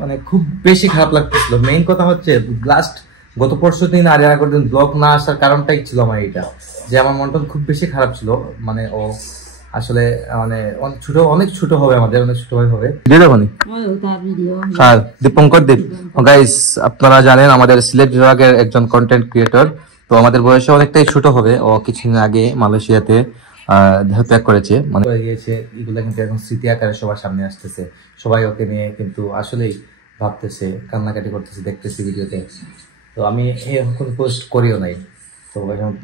মানে খুব বেশি খারাপ লাগতেছিল। মেইন কথা হচ্ছে লাস্ট গত পরশু দিন আর আগের দিন ব্লগ না আসার কারণটাই ছিল আমার এটা, যে আমার মনটা খুব বেশি খারাপ ছিল। মানে ও আসলে মানে অনেক ছোট হবে, আমাদের অনেক ছোট ভাই হবে। দীপঙ্কর দীপ গাইস, আপনারা জানেন আমাদের সিলেট বিভাগের একজন কন্টেন্ট ক্রিয়েটর। তো আমাদের বয়সে অনেকটাই ছোট হবে। ও কিছুদিন আগে মালয়েশিয়াতে দেহত্যাগ করেছে, মানে গিয়েছে। এগুলো কিন্তু এখন স্মৃতি আকারে সবার সামনে আসতেছে। সবাই ওকে নিয়ে কিন্তু আসলেই ভাবতেছে, কান্নাকাটি করতেছে দেখতেছি ভিডিওতে। তো আমি এরকম কোনো পোস্ট করিও নাই। তো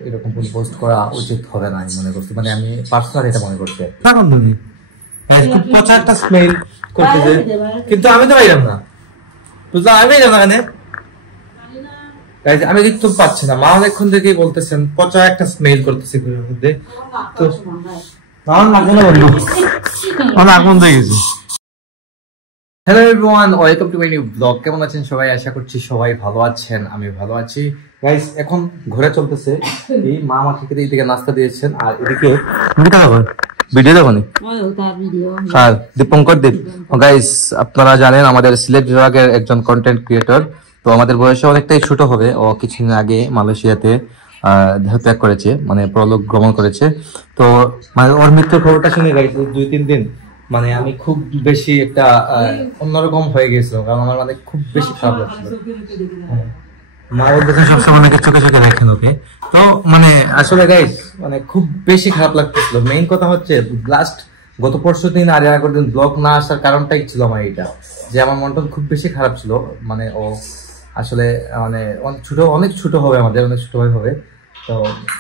এরকম কোনো পোস্ট করা উচিত হবে না আমি মনে করছি, মানে আমি পার্সোনাল এটা মনে করছি। খুব পচা একটা স্মেল করতেছে, কিন্তু আমি তো পাইলাম না, বুঝলাম আমি পাইলাম না। আমি দেখতে পাচ্ছি না, মা অনেকক্ষণ থেকেই বলতেছেন পচা একটা স্মেল করতেছে ঘরের মধ্যে। তো hello everyone, welcome to my new blog. কেমন আছেন সবাই? আশা করছি সবাই ভালো আছেন, আমি ভালো আছি। গাইস এখন ঘোরা চলতেছে, এই মা আমাকে এইদিকে নাস্তা দিয়েছেন, আর এদিকে ভিডিও দেখো নি আর দীপঙ্কর দীপ। গাইস আপনারা জানেন আমাদের সিলেট বিভাগের একজন কন্টেন্ট ক্রিয়েটর। তো আমাদের বয়সে অনেকটাই ছোট হবে। ও কিছুদিন আগে মালয়েশিয়াতে দেহত্যাগ করেছে, মানে পরলোক গমন করেছে। তো মানে ওর মৃত্যুর খবরটা শুনে গাইস 2-3 দিন মানে আমি খুব বেশি একটা অন্যরকম হয়ে গেছিলাম, কারণ আমার মানে খুব বেশি খারাপ লাগছিল। মা বলতেছেন সবসময় অনেকে চোখে চোখে দেখেন ওকে। তো মানে আসলে গাইস মানে খুব বেশি খারাপ লাগতেছিল। মেইন কথা হচ্ছে লাস্ট গত পরশু দিন আর আগের দিন ব্লগ না আসার কারণটাই ছিল আমার এটা, যে আমার মনটা খুব বেশি খারাপ ছিল। মানে ও আসলে মানে অনেক ছোট হবে, আমাদের অনেক ছোট ভাই হবে। তো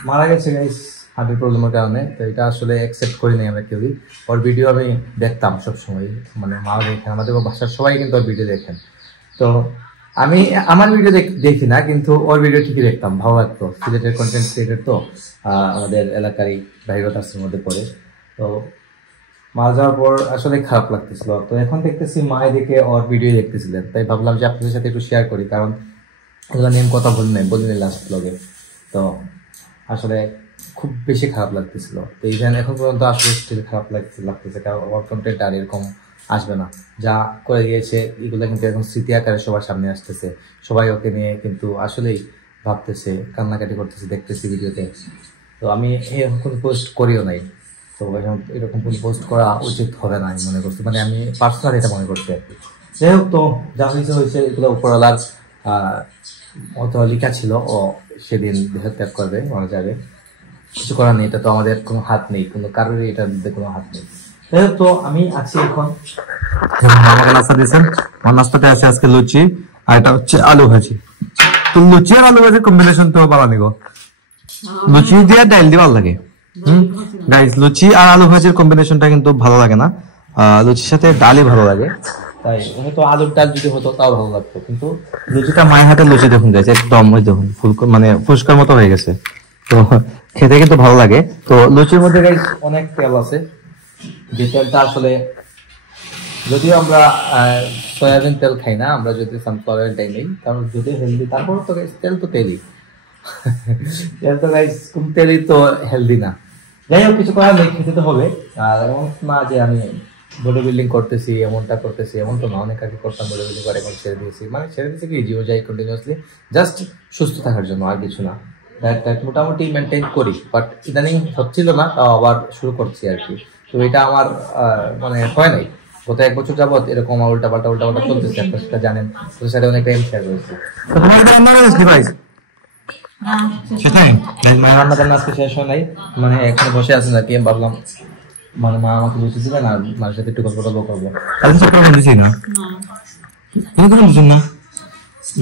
মারা গেছে গাইস হার্টের প্রবলেমের কারণে। তো এটা আসলে অ্যাকসেপ্ট করি নাই আমরা কেউই। ওর ভিডিও আমি দেখতাম সবসময়, মানে মা দেখেন, আমাদের বাসার সবাই কিন্তু ওর ভিডিও দেখেন। তো আমি আমার ভিডিও দেখি না, কিন্তু ওর ভিডিও ঠিকই দেখতাম, ভালো লাগতো। সিলেটের কন্টেন্ট ক্রিয়েটর তো আমাদের এলাকারই বাইরে কাস্টের মধ্যে পড়ে। তো মারা যাওয়ার পর আসলে খারাপ লাগতেছিল। তো এখন দেখতেছি মা এদিকে ওর ভিডিও দেখতেছিলেন, তাই ভাবলাম যে আপনাদের সাথে একটু শেয়ার করি, কারণ এগুলো নিয়ে কথা বলিনি লাস্ট ব্লগে। তো আসলে খুব বেশি খারাপ লাগতেছিল। তো ইভেন এখন পর্যন্ত আসলে স্টিল খারাপ লাগতেছে, কারণ ওর কন্টেন্ট আর এরকম আসবে না। যা করে গিয়েছে এগুলো কিন্তু এখন স্মৃতি আকারে সবার সামনে আসতেছে। সবাই ওকে নিয়ে কিন্তু আসলেই ভাবতেছে, কান্নাকাটি করতেছে দেখতেছি ভিডিওতে। তো আমি এরকম কোনো পোস্ট করিও নাই। তো এরকম কোনো পোস্ট করা উচিত হবে না আমি মনে করছি, মানে আমি পার্সোনাল এটা মনে করছি। যাই হোক, তো যা হয়েছে এগুলো উপরওয়ালার অত লেখা ছিল। ও সেদিন দেহত্যাগ করবে, মারা যাবে, কিছু করার নেই। এটা তো আমাদের কোনো হাত নেই, কোনো কারোরই এটার মধ্যে কোনো হাত নেই। যাই হোক, তো আমি আছি এখন। আমাকে নাস্তা দিয়েছেন, আমার নাস্তাতে আছে আজকে লুচি, আর এটা হচ্ছে আলু ভাজি। তো লুচি আর আলু ভাজির কম্বিনেশন তো ভালো নিগো, লুচি দিয়ে ডাল দিয়ে ভালো লাগে। গাইস লুচি আর আলু ভাজির কম্বিনেশনটা কিন্তু ভালো লাগে না, লুচির সাথে ডালই ভালো লাগে। তাই হয়তো আলুর ডাল যদি হতো তাও ভালো লাগতো, কিন্তু লুচিটা মায়ের হাতে লুচি দেখুন গাইস, একদম ওই দেখুন মানে ফুসকার মতো হয়ে গেছে। তো খেতে কিন্তু ভালো লাগে। তো লুচির মধ্যে গাইস অনেক তেল আছে, যে তেলটা আসলে যদিও আমরা সয়াবিন তেল খাই না, আমরা যদি সানফ্লাওয়ার অয়েল নেই, কারণ যদি হেলদি, তারপর তো গাইস তেল তো তেলই তেল তো গাইস কোন তেলই তো হেলদি না। যাই হোক, কিছু করার নেই, খেতে তো হবে। আর এমন না যে আমি বডি বিল্ডিং করতেছি, এমনটা করতেছি, এমন তো না। অনেক আগে করতাম বডি বিল্ডিং করে, এখন ছেড়ে দিয়েছি। মানে ছেড়ে দিয়েছি কি, জিও যাই কন্টিনিউয়াসলি, জাস্ট সুস্থ থাকার জন্য, আর কিছু না। ডায়েট মোটামুটি মেনটেন করি, বাট ইদানিং হচ্ছিল না, তাও আবার শুরু করছি আর কি। তো এটা আমার মানে হয় নাই গত 1 বছর যাবত এরকম উল্টা পাল্টা চলতেছে। আপনার সেটা জানেন, তোর সাথে অনেক টাইম শেয়ার করেছি। সেটাই মায়ের রান্না টান্না আজকে শেষ হয় নাই, মানে এখানে বসে আছেন আর কি। আমি ভাবলাম মানে মা আমাকে বুঝে দিবেন, আর মায়ের সাথে একটু গল্প টল্প করবো। বুঝেছি না, বুঝুন না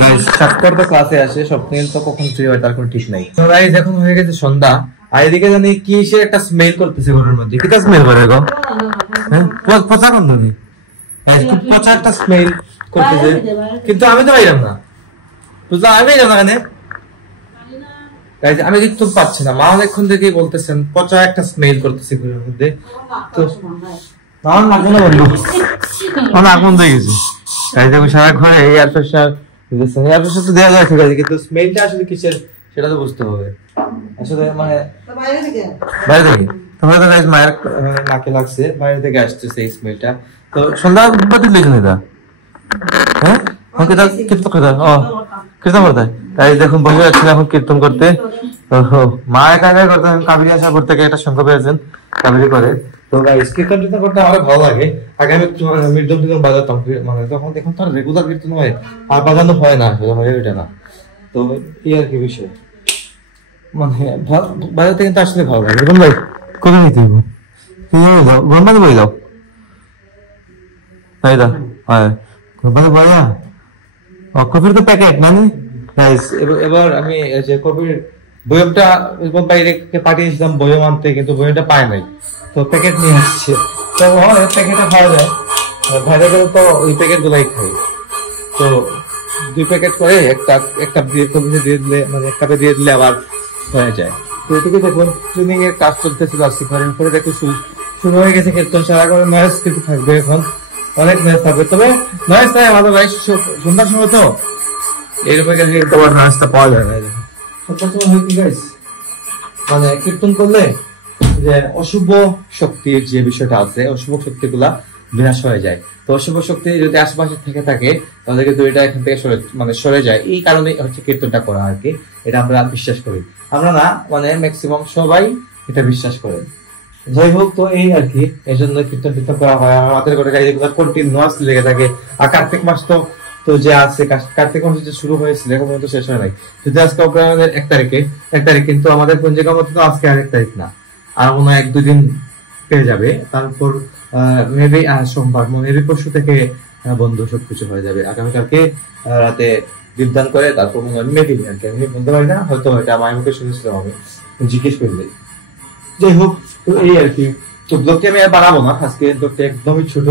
গাইস, সাতটার তো ক্লাসে আসে, স্বপ্নের তো কখন ফ্রি হয় তার কোনো ঠিক নাই। তো গাইস এখন হয়ে গেছে সন্ধ্যা, আর এদিকে জানি কিসের একটা স্মেল করতেছে ঘরের মধ্যে। কিটা স্মেল করে গো? হ্যাঁ, পচা গন্ধ নেই, খুব পচা একটা স্মেল করতেছে, কিন্তু আমি তো পাইলাম না, বুঝলাম আমি পাইলাম না। গাইস আমি দেখতে পাচ্ছি না, মা অনেকক্ষণ থেকেই বলতেছেন পচা একটা স্মেল করতেছে ঘরের মধ্যে। তো আমার আগুন হয়ে গেছে সারা ঘরে। এয়ার প্রেশার তো দেওয়া যায় ঠিক আছে, কিন্তু স্মেলটা আসলে কিসের সেটা তো বুঝতে হবে আসলে। মানে বাইরে থেকে তোমরা তো গাইস মায়ের নাকে লাগছে, বাইরে থেকে আসতেছে এই স্মেলটা। তো সন্ধ্যা বাতি লিখে নিতা, হ্যাঁ কীর্তন করতে ও কীর্তন করতে তাই দেখুন বসে যাচ্ছেন এখন কীর্তন করতে। মা একা একাই করতেন, কাবেরী আসার পর থেকে একটা শঙ্খ পেয়েছেন কাবেরী করে। তো গাইস কীর্তন টীর্তন করতে আমার ভালো লাগে। আগে আমি মৃদম টীর্তন বাজাতাম, মানে তখন দেখুন তো রেগুলার কীর্তন হয় আর বাজানো হয় না, হয়ে ওঠে না। তো এই আর কি বিষয়, মানে বাজাতে কিন্তু আসলে ভালো লাগে। দেখুন ভাই কবে নিতে হইব গরমানে বই দাও তাই দা হ্যাঁ গরমানে বই না কফির তো প্যাকেট মানে। এবার আমি যে কফির বয়মটা বাইরে পাঠিয়েছিলাম বয়ম আনতে, কিন্তু বয়মটা পায় নাই, তো প্যাকেট নিয়ে আসছে। তো প্যাকেটে খাওয়া যায়, বাইরে গেলে তো ওই প্যাকেট গুলাই খাই। তো 2 প্যাকেট করে একটা কফিতে দিয়ে দিলে, মানে এক কাপে দিয়ে দিলে আবার হয়ে যায়। তো এদিকে দেখুন ট্রেনিং এর কাজ চলতেছিল আজকে, ঘরের উপরে দেখো শুরু হয়ে গেছে কীর্তন। সারা করে নয়েজ কিন্তু থাকবে, এখন অনেক নয়েজ থাকবে, তবে নয়েজ নাই আমাদের ভাই সন্ধ্যার সময় তো এরকম তোমার নয়েজটা পাওয়া যায় না। সন্ধ্যার সময় হয় কি গাইস, মানে কীর্তন করলে যে অশুভ শক্তির যে বিষয়টা আছে, অশুভ শক্তিগুলা বিনাশ হয়ে যায়। তো অশুভ শক্তি যদি আশেপাশে থেকে থাকে তাহলে কিন্তু এটা এখান থেকে সরে যায়। এই কারণে হচ্ছে কীর্তনটা করা আর কি, এটা আমরা বিশ্বাস করি। আমরা না, মানে ম্যাক্সিমাম সবাই এটা বিশ্বাস করে। যাই হোক, তো এই আর কি, এই জন্য কীর্তন টীর্তন করা হয়। আমাদের ঘরে এগুলো কন্টিনিউয়াস লেগে থাকে। আর কার্তিক মাস তো যে আছে, কার্তিক মাস যে শুরু হয়েছিল এখন পর্যন্ত শেষ হয় নাই। যদি আজকে অগ্রহায়ণের 1 তারিখ, কিন্তু আমাদের পঞ্জিকা মতো তো আজকে আর 1 তারিখ না, আর মনে হয় 1-2 দিন পেয়ে যাবে। তারপর মেবি সোমবার, মেবি পরশু থেকে বন্ধ সবকিছু হয়ে যাবে। আগামীকালকে রাতে দীপদান করে তারপর মনে হয় মেবি আর কি, আমি বলতে পারি না, হয়তো এটা আমার মুখে শুনেছিলাম, আমি জিজ্ঞেস করলে। যাই হোক, তো এই আর কি। তো ব্লগটি আমি আর বাড়াবো না, আজকে ব্লগটি একদমই ছোট।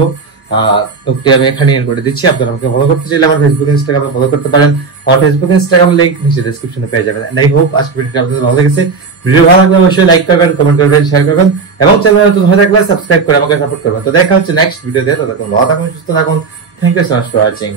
ব্লগটি আমি এখানে এন্ড করে দিচ্ছি। আপনারা আমাকে ফলো করতে চাইলে আমার ফেসবুক ইনস্টাগ্রামে ফলো করতে পারেন। আমার ফেসবুক ইনস্টাগ্রাম লিংক নিচে ডেসক্রিপশনে পেয়ে যাবেন। আই হোপ আজকে ভিডিওটি আপনাদের ভালো লেগেছে। ভিডিও ভালো লাগলে অবশ্যই লাইক করবেন, কমেন্ট করবেন, শেয়ার করবেন এবং চ্যানেলে নতুন হয়ে থাকলে সাবস্ক্রাইব করে আমাকে সাপোর্ট করবেন। তো দেখা হচ্ছে নেক্সট ভিডিওতে। ততক্ষণ ভালো থাকুন, সুস্থ থাকুন। Thank you so much for watching.